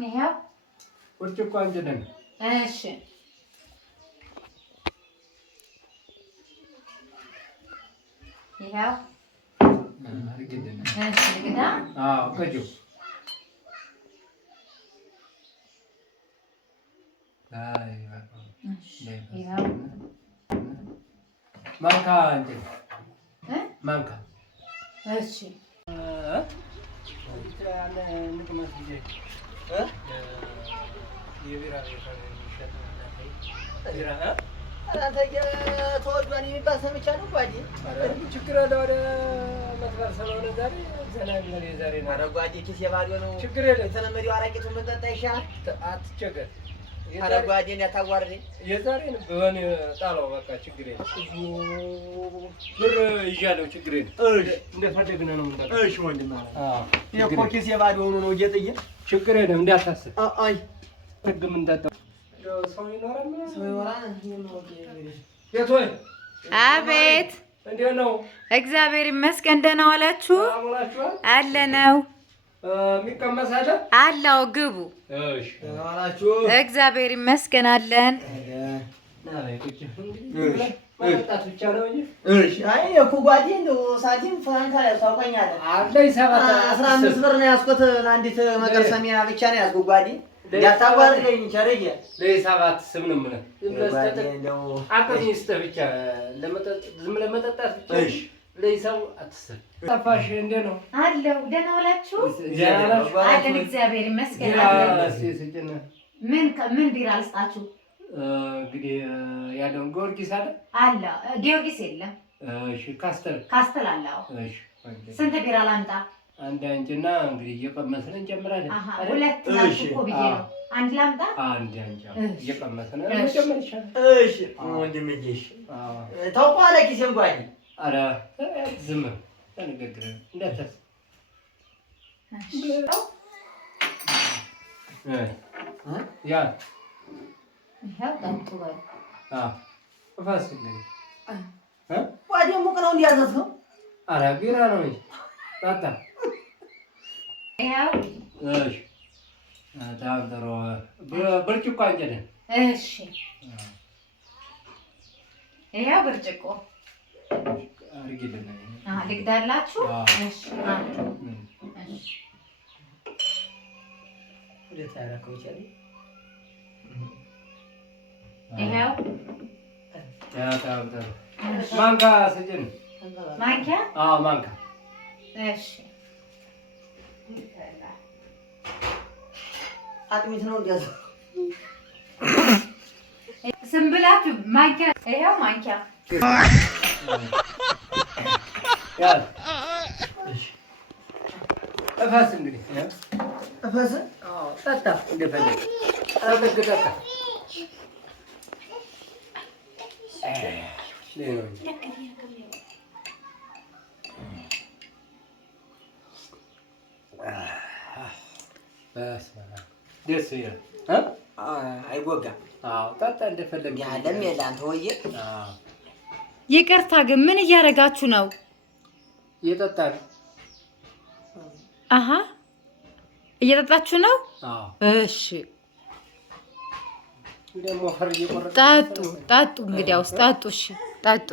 ይሄው ብርጭቆ አንጀደን እሺ ይሄው አርግደን እሺ ልግዳ ከጁ ይሄው ማንካ አንጀ ማንካ እሺ ያለ ንቅመስ ጊዜ የቢራ ቢራ አንተ ተወዷን የሚባል ሰምቻ ነው ጓዴ። ችግር አለ ወደ መስመር ስለሆነ ዛሬ ዘና ብለን የዛሬ ነው። ኧረ ጓዴ ኪስ የባዶ ነው። ችግር የለም። የተለመደው አረቄቱን ብንጠጣ ይሻላል። አትቸገር። ኧረ ጓዴን ያታዋርደኝ። የዛሬን በሆነ ጣለው በቃ ችግር የለም። ብር ይዣለሁ ችግር የለም። እንደፈለግን ነው የምንጠጣው። እሺ ወንድም አለ እኮ ኪስ የባዶ ሆኖ ነው እየጥዬ። ችግር የለም እንዳታስብ። አይ ህግ የምንጠጣው ሰው ይኖራል። ሰው ይኖራል። የቶይ አቤት እንዴት ነው? እግዚአብሔር ይመስገን። ደህና ዋላችሁ? አለ ነው የሚቀመስ አለ አላው ግቡ። እሺ ዋላችሁ? እግዚአብሔር ይመስገን አለን። መጠጣት ብቻ ነው እንጂ። እሺ አይ እኮ ጓዴ እንደው ሳንቲም ፍራንክ ታውቀኛለህ። አለኝ 15 ብር ነው ያዝኩት። ለአንዲት መቀርሰሚያ ብቻ ነው ያዝኩት ጓዴ። ያታዋርደኝ ቸረየ ለሰባት ስም ነው ምን ጓዴ እንደው አቀኝ ስተህ ብቻ ዝም ለመጠጣት ብቻ። እሺ ለይሰው አትስብ። ጠፋሽ እንዴት ነው? አለው ደህና ዋላችሁ? አለን እግዚአብሔር ይመስገን አለን። ምን ቢራ ልስጣችሁ? እንግዲህ ያለው ጊዮርጊስ አለ አለ ጊዮርጊስ የለም። እሺ ካስተል አለው። እሺ ስንት ቢራ ላምጣ? አንድ አንጅና እንግዲህ እየቀመስን እንጨምራለን። ሁለት ናችሁ እኮ ብዬ ነው። አንድ ላምጣ? አንድ አንጃ እየቀመስን እንጨምር ይሻላል። እሺ ወንድምዬ እሺ ታውቀዋለህ ኪሴን ጓዴ። ኧረ ዝም ተነጋግረ እንዳታስ ያ ይሄው ጠጡ በል እፋስ እንግዲህ ጓዴ ሙቅ ነው እንዲያዘዝከው። ኧረ ቢራ ነው እንጂ ጠጣ። ይሄው እሺ ታውደሮ ብርጭቆ አንጀደን እሺ ይሄው ብርጭቆ አርግልኝ ልግዳላችሁ? እሺ እሺ ወደ ታረከው ይቻላል። ይሄው ታውደሮ ማንካ ስጭን። ማንኪያ? ማንካ እሺ አጥሚት ነው እንዲያዘው ዝም ብላችሁ ማንኪያ። ይሄው ማንኪያ ያ እሺ እፋስ እንግዲህ እፈስ ጠጣ እንደፈለግ ጠጣ። ደስ ይላል። አይጎጋም። ጠጣ እንደፈለግ ያለም የለ አንተ ወዬ። ይቅርታ ግን ምን እያደረጋችሁ ነው? እየጠጣን እየጠጣችሁ ነው? እሺ ደግሞ ፈር እየቆረጠ ጠጡ። እንግዲያውስ ጠጡ። እሺ ጠጡ።